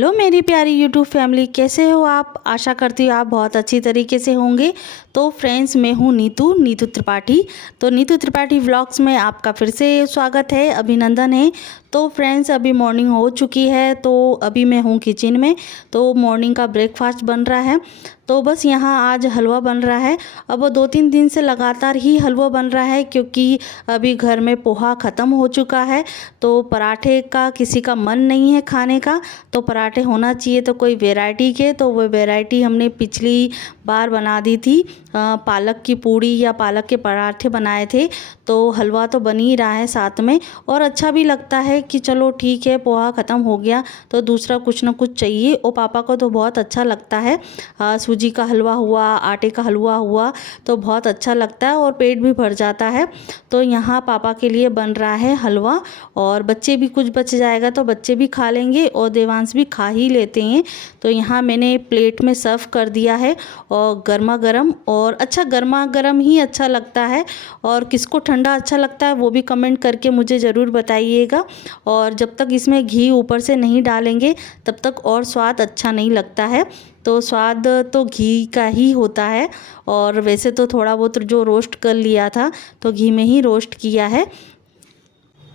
Hello मेरी प्यारी YouTube family, कैसे हो आप। आशा करती हूँ आप बहुत अच्छी तरीके से होंगे। तो फ्रेंड्स, मैं हूँ नीतू त्रिपाठी। तो नीतू त्रिपाठी व्लॉग्स में आपका फिर से स्वागत है, अभिनंदन है। तो फ्रेंड्स, अभी मॉर्निंग हो चुकी है, तो अभी मैं हूँ किचन में। तो मॉर्निंग का ब्रेकफास्ट बन रहा है। तो बस यहाँ आज हलवा बन रहा है। अब 2-3 दिन से लगातार ही हलवा बन रहा है, क्योंकि अभी घर में पोहा ख़त्म हो चुका है। तो पराठे का किसी का मन नहीं है खाने का, तो पराठे होना चाहिए तो कोई वैरायटी के। तो वो वैरायटी हमने पिछली बार बना दी थी, पालक की पूड़ी या पालक के पराठे बनाए थे। तो हलवा तो बन ही रहा है साथ में, और अच्छा भी लगता है कि चलो ठीक है, पोहा ख़त्म हो गया तो दूसरा कुछ ना कुछ चाहिए। और पापा को तो बहुत अच्छा लगता है, सूजी का हलवा हुआ, आटे का हलवा हुआ, तो बहुत अच्छा लगता है और पेट भी भर जाता है। तो यहाँ पापा के लिए बन रहा है हलवा, और बच्चे भी कुछ बच जाएगा तो बच्चे भी खा लेंगे और देवांश भी खा ही लेते हैं। तो यहाँ मैंने प्लेट में सर्व कर दिया है, और गर्मा गर्म, और अच्छा गर्मा गर्म ही अच्छा लगता है। और किसको ठंडा अच्छा लगता है वो भी कमेंट करके मुझे ज़रूर बताइएगा। और जब तक इसमें घी ऊपर से नहीं डालेंगे तब तक और स्वाद अच्छा नहीं लगता है। तो स्वाद तो घी का ही होता है, और वैसे तो थोड़ा बहुत जो रोस्ट कर लिया था तो घी में ही रोस्ट किया है।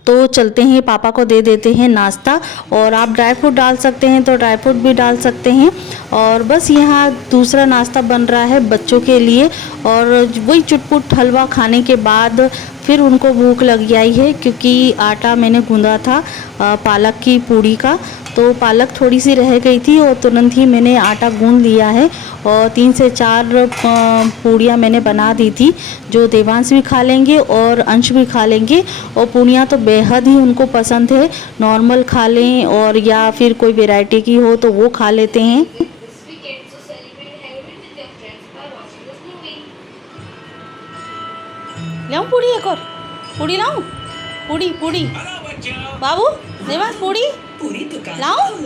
तो चलते हैं, पापा को दे देते हैं नाश्ता। और आप ड्राई फ्रूट डाल सकते हैं तो ड्राई फ्रूट भी डाल सकते हैं। और बस यहाँ दूसरा नाश्ता बन रहा है बच्चों के लिए। और वही चुटपुट हलवा खाने के बाद फिर उनको भूख लग आई है, क्योंकि आटा मैंने गूंदा था पालक की पूड़ी का। तो पालक थोड़ी सी रह गई थी और तुरंत ही मैंने आटा गूंद लिया है, और 3 से 4 पूड़ियाँ मैंने बना दी थी, जो देवांश भी खा लेंगे और अंश भी खा लेंगे। और पूड़ियाँ तो बेहद ही उनको पसंद है, नॉर्मल खा लें और या फिर कोई वैरायटी की हो तो वो खा लेते हैं। लाऊं पूड़ी, एक और पूड़ी लाऊं, पूड़ी पूड़ी बाबू, देवांश पूड़ी लाऊं।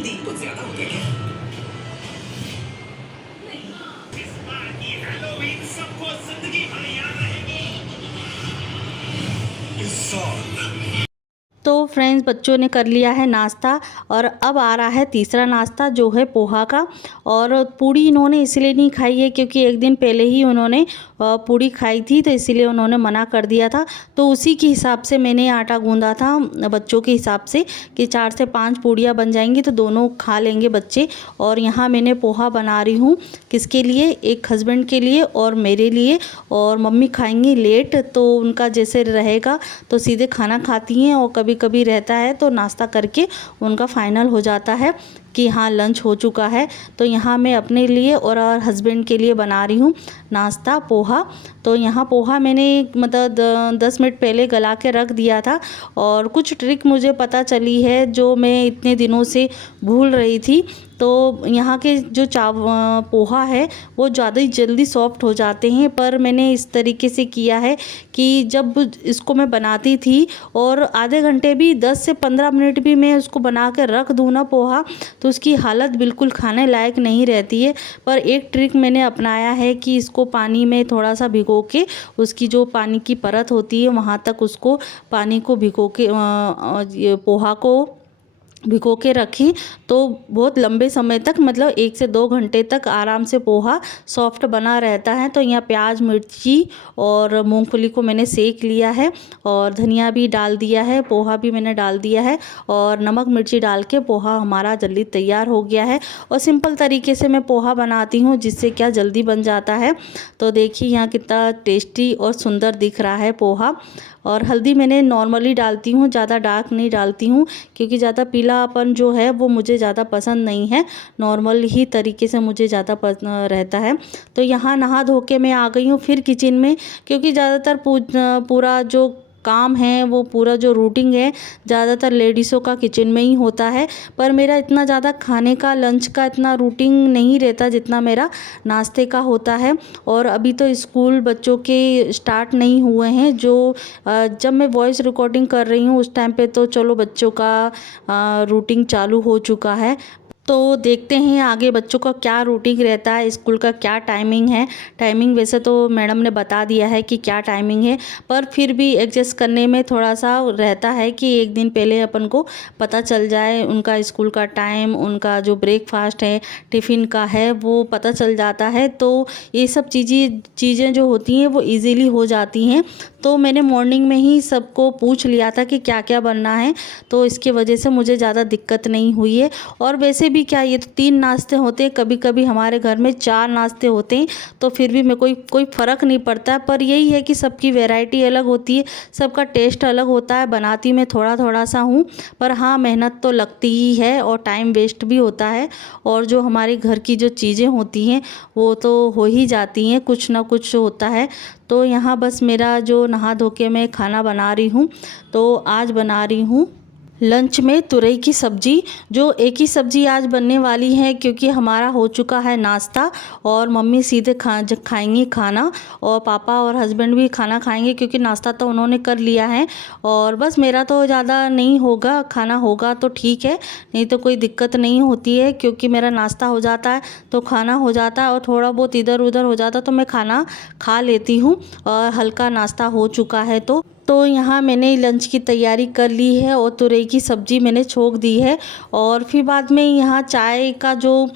तो फ्रेंड्स, बच्चों ने कर लिया है नाश्ता, और अब आ रहा है तीसरा नाश्ता, जो है पोहा का। और पूड़ी इन्होंने इसलिए नहीं खाई है क्योंकि एक दिन पहले ही उन्होंने पूड़ी खाई थी, तो इसीलिए उन्होंने मना कर दिया था। तो उसी के हिसाब से मैंने आटा गूंदा था, बच्चों के हिसाब से, कि 4 से 5 पूड़ियाँ बन जाएंगी तो दोनों खा लेंगे बच्चे। और यहाँ मैंने पोहा बना रही हूँ, किसके लिए, एक हस्बैंड के लिए और मेरे लिए। और मम्मी खाएंगी लेट, तो उनका जैसे रहेगा तो सीधे खाना खाती हैं, और कभी कभी रहता है तो नाश्ता करके उनका फाइनल हो जाता है कि हाँ लंच हो चुका है। तो यहाँ मैं अपने लिए और हस्बैंड के लिए बना रही हूँ नाश्ता, पोहा। तो यहाँ पोहा मैंने मतलब 10 मिनट पहले गला के रख दिया था, और कुछ ट्रिक मुझे पता चली है जो मैं इतने दिनों से भूल रही थी। तो यहाँ के जो पोहा है वो ज़्यादा ही जल्दी सॉफ्ट हो जाते हैं, पर मैंने इस तरीके से किया है कि जब इसको मैं बनाती थी और आधे घंटे भी, 10 से 15 मिनट भी मैं उसको बना कर रख दूँ ना पोहा, तो उसकी हालत बिल्कुल खाने लायक नहीं रहती है। पर एक ट्रिक मैंने अपनाया है कि इसको पानी में थोड़ा सा भिगो के, उसकी जो पानी की परत होती है वहाँ तक उसको पानी को भिगो के पोहा को भिगो के रखी, तो बहुत लंबे समय तक, मतलब 1 से 2 घंटे तक आराम से पोहा सॉफ्ट बना रहता है। तो यहाँ प्याज, मिर्ची और मूंगफली को मैंने सेक लिया है, और धनिया भी डाल दिया है, पोहा भी मैंने डाल दिया है, और नमक मिर्ची डाल के पोहा हमारा जल्दी तैयार हो गया है। और सिंपल तरीके से मैं पोहा बनाती हूँ, जिससे क्या जल्दी बन जाता है। तो देखिए यहाँ कितना टेस्टी और सुंदर दिख रहा है पोहा। और हल्दी मैंने नॉर्मली डालती हूँ, ज़्यादा डार्क नहीं डालती हूँ, क्योंकि ज़्यादा पीलापन जो है वो मुझे ज़्यादा पसंद नहीं है। नॉर्मल ही तरीके से मुझे ज़्यादा पसंद रहता है। तो यहाँ नहा धो के मैं आ गई हूँ फिर किचन में, क्योंकि ज़्यादातर पूरा जो काम है, वो पूरा जो रूटीन है, ज़्यादातर लेडीज़ों का किचन में ही होता है। पर मेरा इतना ज़्यादा खाने का, लंच का इतना रूटीन नहीं रहता जितना मेरा नाश्ते का होता है। और अभी तो स्कूल बच्चों के स्टार्ट नहीं हुए हैं, जो जब मैं वॉइस रिकॉर्डिंग कर रही हूँ उस टाइम पे तो चलो बच्चों का रूटीन चालू हो चुका है। तो देखते हैं आगे बच्चों का क्या रूटीन रहता है, स्कूल का क्या टाइमिंग है। टाइमिंग वैसे तो मैडम ने बता दिया है कि क्या टाइमिंग है, पर फिर भी एडजस्ट करने में थोड़ा सा रहता है कि एक दिन पहले अपन को पता चल जाए उनका स्कूल का टाइम, उनका जो ब्रेकफास्ट है, टिफ़िन का है, वो पता चल जाता है। तो ये सब चीज़ें जो होती हैं वो ईज़िली हो जाती हैं। तो मैंने मॉर्निंग में ही सबको पूछ लिया था कि क्या क्या बनना है, तो इसकी वजह से मुझे ज़्यादा दिक्कत नहीं हुई है। और वैसे भी क्या, ये तो 3 नाश्ते होते हैं, कभी कभी हमारे घर में 4 नाश्ते होते हैं, तो फिर भी मैं कोई फ़र्क नहीं पड़ता है। पर यही है कि सबकी वैरायटी अलग होती है, सबका टेस्ट अलग होता है। बनाती मैं थोड़ा थोड़ा सा हूँ, पर हाँ मेहनत तो लगती ही है और टाइम वेस्ट भी होता है। और जो हमारे घर की जो चीज़ें होती हैं वो तो हो ही जाती हैं, कुछ ना कुछ होता है। तो यहाँ बस मेरा जो नहा धो के मैं खाना बना रही हूँ, तो आज बना रही हूँ लंच में तुरई की सब्ज़ी। जो एक ही सब्ज़ी आज बनने वाली है क्योंकि हमारा हो चुका है नाश्ता, और मम्मी सीधे खाएंगी खाना, और पापा और हस्बैंड भी खाना खाएंगे क्योंकि नाश्ता तो उन्होंने कर लिया है। और बस मेरा तो ज़्यादा नहीं होगा, खाना होगा तो ठीक है, नहीं तो कोई दिक्कत नहीं होती है क्योंकि मेरा नाश्ता हो जाता है तो खाना हो जाता है, और थोड़ा बहुत इधर उधर हो जाता तो मैं खाना खा लेती हूँ, और हल्का नाश्ता हो चुका है। तो यहाँ मैंने लंच की तैयारी कर ली है और तुरई की सब्ज़ी मैंने छोक दी है। और फिर बाद में यहाँ चाय का जो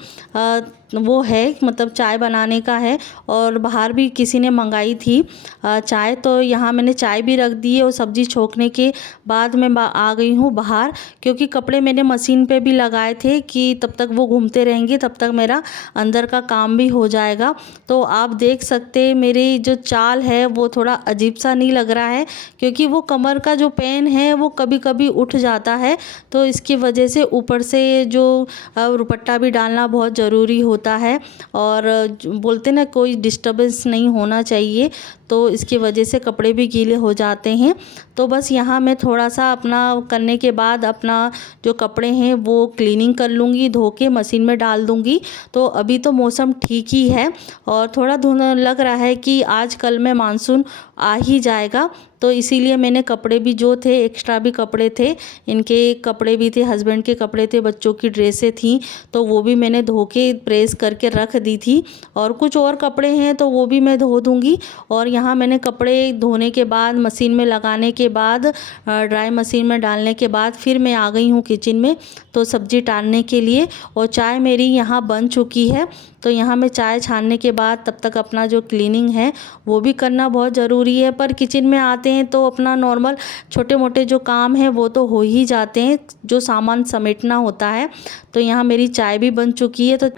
वो है, मतलब चाय बनाने का है, और बाहर भी किसी ने मंगाई थी चाय, तो यहाँ मैंने चाय भी रख दी है। और सब्ज़ी छोकने के बाद मैं आ गई हूँ बाहर, क्योंकि कपड़े मैंने मशीन पे भी लगाए थे कि तब तक वो घूमते रहेंगे, तब तक मेरा अंदर का काम भी हो जाएगा। तो आप देख सकते हैं मेरी जो चाल है वो थोड़ा अजीब सा नहीं लग रहा है, क्योंकि वो कमर का जो पेन है वो कभी कभी उठ जाता है, तो इसकी वजह से ऊपर से जो दुपट्टा भी डालना बहुत ज़रूरी होता है। और बोलते ना कोई डिस्टर्बेंस नहीं होना चाहिए, तो इसकी वजह से कपड़े भी गीले हो जाते हैं। तो बस यहाँ मैं थोड़ा सा अपना करने के बाद अपना जो कपड़े हैं वो क्लीनिंग कर लूँगी, धो के मशीन में डाल दूँगी। तो अभी तो मौसम ठीक ही है, और थोड़ा धुंध लग रहा है कि आज कल में मानसून आ ही जाएगा, तो इसीलिए मैंने कपड़े भी जो थे, एक्स्ट्रा भी कपड़े थे, इनके कपड़े भी थे, हस्बैंड के कपड़े थे, बच्चों की ड्रेसें थी, तो वो भी मैंने धो के प्रेस करके रख दी थी। और कुछ और कपड़े हैं तो वो भी मैं धो दूँगी। और यहाँ मैंने कपड़े धोने के बाद, मशीन में लगाने के बाद, ड्राई मशीन में डालने के बाद फिर मैं आ गई हूँ किचन में तो सब्ज़ी डालने के लिए। और चाय मेरी यहाँ बन चुकी है, तो यहाँ मैं चाय छानने के बाद तब तक अपना जो क्लीनिंग है वो भी करना बहुत ज़रूरी है। पर किचन में आते हैं तो अपना नॉर्मल छोटे मोटे जो काम है वो तो हो ही जाते हैं, जो सामान समेटना होता है। तो यहाँ मेरी चाय भी बन चुकी है। तो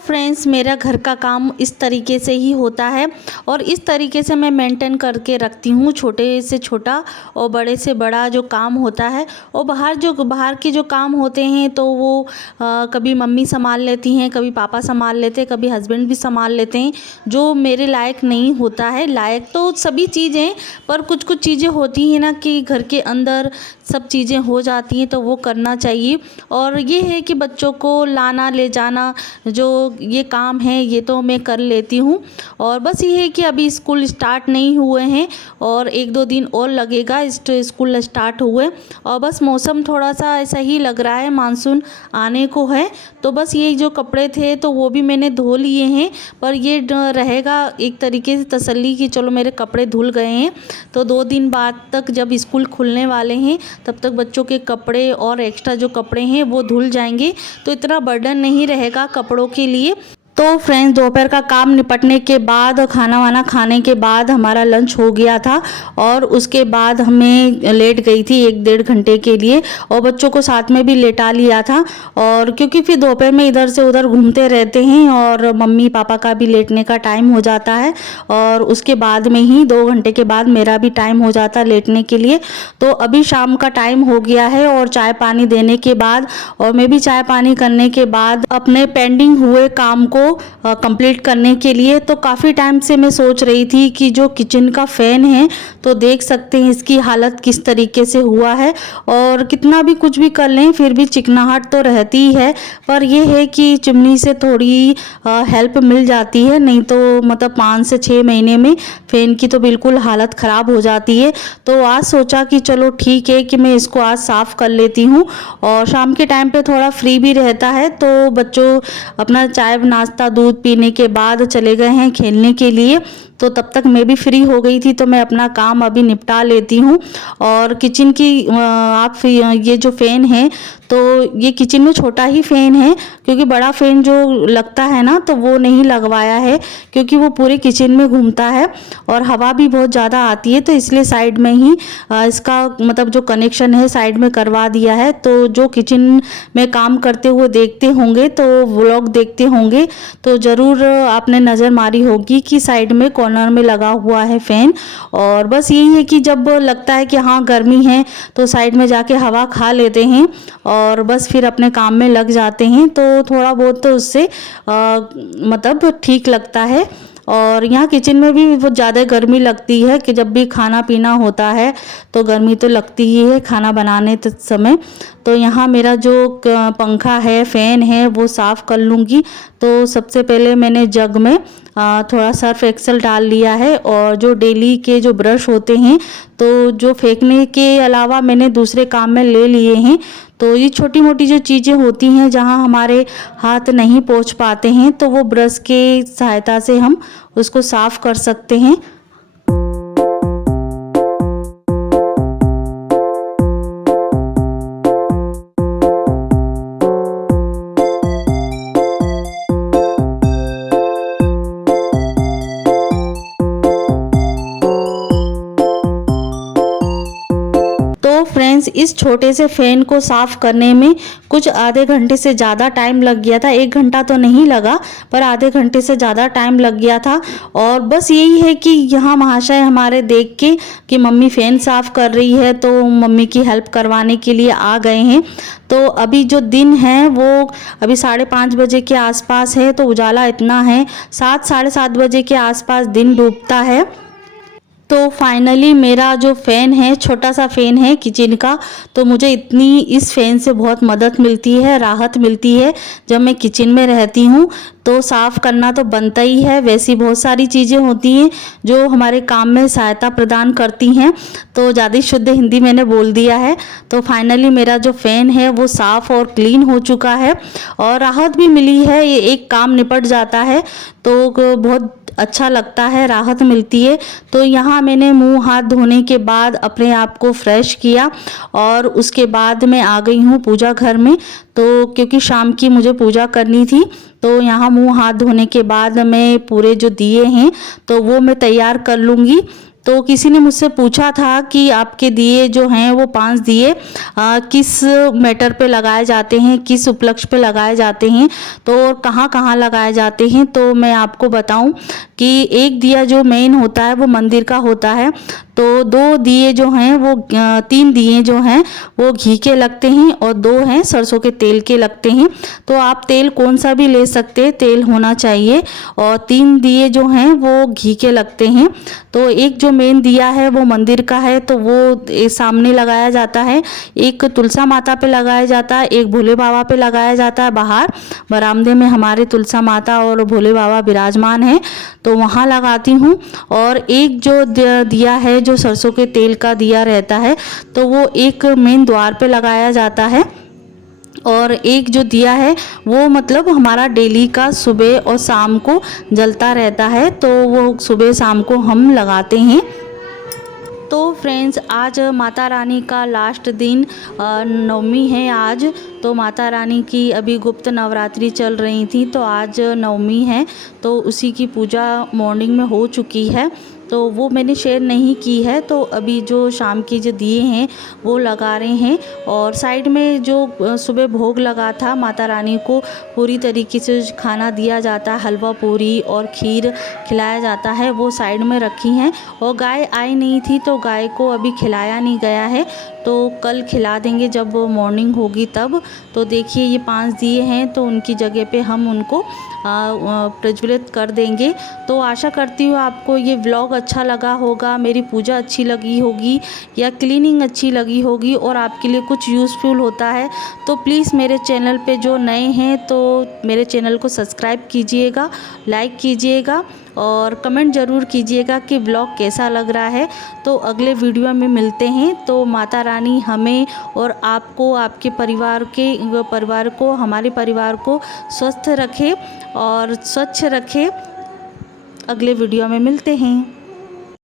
फ्रेंड्स, मेरा घर का काम इस तरीके से ही होता है, और इस तरीके से मैं मेंटेन करके रखती हूँ, छोटे से छोटा और बड़े से बड़ा जो काम होता है। और बाहर के जो काम होते हैं तो वो कभी मम्मी संभाल लेती हैं, कभी पापा संभाल लेते हैं, कभी हस्बैंड भी संभाल लेते हैं, जो मेरे लायक नहीं होता है। लायक तो सभी चीज़ें, पर कुछ कुछ चीज़ें होती हैं ना कि घर के अंदर सब चीज़ें हो जाती हैं, तो वो करना चाहिए। और ये है कि बच्चों को लाना ले जाना, जो ये काम है ये तो मैं कर लेती हूँ। और बस ये है कि अभी स्कूल स्टार्ट नहीं हुए हैं, और 1-2 दिन और लगेगा स्कूल स्टार्ट हुए। और बस मौसम थोड़ा सा ऐसा ही लग रहा है, मानसून आने को है। तो बस ये जो कपड़े थे तो वो भी मैंने धो लिए हैं, पर ये रहेगा एक तरीके से तसल्ली कि चलो मेरे कपड़े धुल गए हैं। तो 2 दिन बाद तक जब स्कूल खुलने वाले हैं तब तक बच्चों के कपड़े और एक्स्ट्रा जो कपड़े हैं वो धुल जाएंगे, तो इतना बर्डन नहीं रहेगा कपड़ों के लिए। तो फ्रेंड्स, दोपहर का काम निपटने के बाद और खाना वाना खाने के बाद हमारा लंच हो गया था, और उसके बाद हमें लेट गई थी 1-1.5 घंटे के लिए, और बच्चों को साथ में भी लेटा लिया था। और क्योंकि फिर दोपहर में इधर से उधर घूमते रहते हैं, और मम्मी पापा का भी लेटने का टाइम हो जाता है, और उसके बाद में ही 2 घंटे के बाद मेरा भी टाइम हो जाता है लेटने के लिए। तो अभी शाम का टाइम हो गया है, और चाय पानी देने के बाद और मैं भी चाय पानी करने के बाद अपने पेंडिंग हुए काम को कंप्लीट करने के लिए। तो काफ़ी टाइम से मैं सोच रही थी कि जो किचन का फ़ैन है तो देख सकते हैं इसकी हालत किस तरीके से हुआ है, और कितना भी कुछ भी कर लें फिर भी चिकनाहट तो रहती ही है। पर ये है कि चिमनी से थोड़ी हेल्प मिल जाती है, नहीं तो मतलब 5 से 6 महीने में फ़ैन की तो बिल्कुल हालत ख़राब हो जाती है। तो आज सोचा कि चलो ठीक है कि मैं इसको आज साफ़ कर लेती हूँ, और शाम के टाइम पे थोड़ा फ्री भी रहता है। तो बच्चों अपना चाय नाश्ता दूध पीने के बाद चले गए हैं खेलने के लिए, तो तब तक मैं भी फ्री हो गई थी, तो मैं अपना काम अभी निपटा लेती हूँ। और किचन की आप ये जो फ़ैन है तो ये किचन में छोटा ही फ़ैन है, क्योंकि बड़ा फ़ैन जो लगता है ना तो वो नहीं लगवाया है, क्योंकि वो पूरे किचन में घूमता है और हवा भी बहुत ज़्यादा आती है। तो इसलिए साइड में ही इसका मतलब जो कनेक्शन है साइड में करवा दिया है। तो जो किचन में काम करते हुए देखते होंगे तो व्लॉग देखते होंगे तो ज़रूर आपने नज़र मारी होगी कि साइड में कॉर्नर में लगा हुआ है फ़ैन। और बस यही है कि जब लगता है कि हाँ गर्मी है तो साइड में जाके हवा खा लेते हैं और बस फिर अपने काम में लग जाते हैं, तो थोड़ा बहुत तो उससे मतलब ठीक लगता है। और यहाँ किचन में भी बहुत ज़्यादा गर्मी लगती है कि जब भी खाना पीना होता है तो गर्मी तो लगती ही है खाना बनाने समय। तो यहाँ मेरा जो पंखा है फ़ैन है वो साफ़ कर लूँगी। तो सबसे पहले मैंने जग में थोड़ा सर्फ एक्सेल डाल लिया है, और जो डेली के जो ब्रश होते हैं तो जो फेंकने के अलावा मैंने दूसरे काम में ले लिए हैं। तो ये छोटी मोटी जो चीज़ें होती हैं जहाँ हमारे हाथ नहीं पहुँच पाते हैं तो वो ब्रश के सहायता से हम उसको साफ़ कर सकते हैं। तो फ्रेंड्स इस छोटे से फ़ैन को साफ़ करने में कुछ आधे घंटे से ज़्यादा टाइम लग गया था। 1 घंटा तो नहीं लगा पर आधे घंटे से ज़्यादा टाइम लग गया था। और बस यही है कि यहाँ महाशय हमारे देख के कि मम्मी फ़ैन साफ़ कर रही है तो मम्मी की हेल्प करवाने के लिए आ गए हैं। तो अभी जो दिन है वो अभी 5:30 बजे के आसपास है, तो उजाला इतना है 7 साढ़े 7 बजे के आसपास दिन डूबता है। तो फाइनली मेरा जो फ़ैन है छोटा सा फ़ैन है किचन का, तो मुझे इतनी इस फ़ैन से बहुत मदद मिलती है, राहत मिलती है। जब मैं किचन में रहती हूँ तो साफ़ करना तो बनता ही है। वैसी बहुत सारी चीज़ें होती हैं जो हमारे काम में सहायता प्रदान करती हैं, तो ज़्यादा शुद्ध हिंदी मैंने बोल दिया है। तो फाइनली मेरा जो फ़ैन है वो साफ़ और क्लीन हो चुका है और राहत भी मिली है। ये एक काम निपट जाता है तो बहुत अच्छा लगता है, राहत मिलती है। तो यहाँ मैंने मुंह हाथ धोने के बाद अपने आप को फ्रेश किया और उसके बाद मैं आ गई हूँ पूजा घर में। तो क्योंकि शाम की मुझे पूजा करनी थी, तो यहाँ मुंह हाथ धोने के बाद मैं पूरे जो दिए हैं तो वो मैं तैयार कर लूँगी। तो किसी ने मुझसे पूछा था कि आपके दिए जो हैं वो 5 दिए किस मैटर पे लगाए जाते हैं, किस उपलक्ष्य पे लगाए जाते हैं, तो और कहाँ कहाँ लगाए जाते हैं। तो मैं आपको बताऊं कि एक दिया जो मेन होता है वो मंदिर का होता है। तो 2 दिए जो हैं वो 3 दिए जो हैं वो घी के लगते हैं और 2 हैं सरसों के तेल के लगते हैं। तो आप तेल कौन सा भी ले सकते हैं, तेल होना चाहिए। और 3 दिए जो हैं वो घी के लगते हैं। तो एक जो मेन दिया है वो मंदिर का है, तो वो सामने लगाया जाता है। एक तुलसा माता पे लगाया जाता है, एक भोले बाबा पे लगाया जाता है। बाहर बरामदे में हमारे तुलसा माता और भोले बाबा विराजमान हैं, तो वहाँ लगाती हूँ। और एक जो दिया है जो सरसों के तेल का दिया रहता है तो वो एक मेन द्वार पे लगाया जाता है। और एक जो दिया है वो मतलब हमारा डेली का सुबह और शाम को जलता रहता है, तो वो सुबह शाम को हम लगाते हैं। तो फ्रेंड्स आज माता रानी का लास्ट दिन नवमी है आज। तो माता रानी की अभी गुप्त नवरात्रि चल रही थी, तो आज नवमी है, तो उसी की पूजा मॉर्निंग में हो चुकी है। तो वो मैंने शेयर नहीं की है। तो अभी जो शाम की जो दिए हैं वो लगा रहे हैं, और साइड में जो सुबह भोग लगा था माता रानी को पूरी तरीके से खाना दिया जाता है, हलवा पूरी और खीर खिलाया जाता है, वो साइड में रखी हैं। और गाय आई नहीं थी तो गाय को अभी खिलाया नहीं गया है, तो कल खिला देंगे जब मॉर्निंग होगी तब। तो देखिए ये 5 दिए हैं, तो उनकी जगह पे हम उनको प्रज्वलित कर देंगे। तो आशा करती हूँ आपको ये व्लॉग अच्छा लगा होगा, मेरी पूजा अच्छी लगी होगी या क्लीनिंग अच्छी लगी होगी और आपके लिए कुछ यूज़फुल होता है। तो प्लीज़ मेरे चैनल पे जो नए हैं तो मेरे चैनल को सब्सक्राइब कीजिएगा, लाइक कीजिएगा और कमेंट ज़रूर कीजिएगा कि ब्लॉग कैसा लग रहा है। तो अगले वीडियो में मिलते हैं। तो माता रानी हमें और आपको, आपके परिवार को, हमारे परिवार को स्वस्थ रखे और स्वच्छ रखे। अगले वीडियो में मिलते हैं।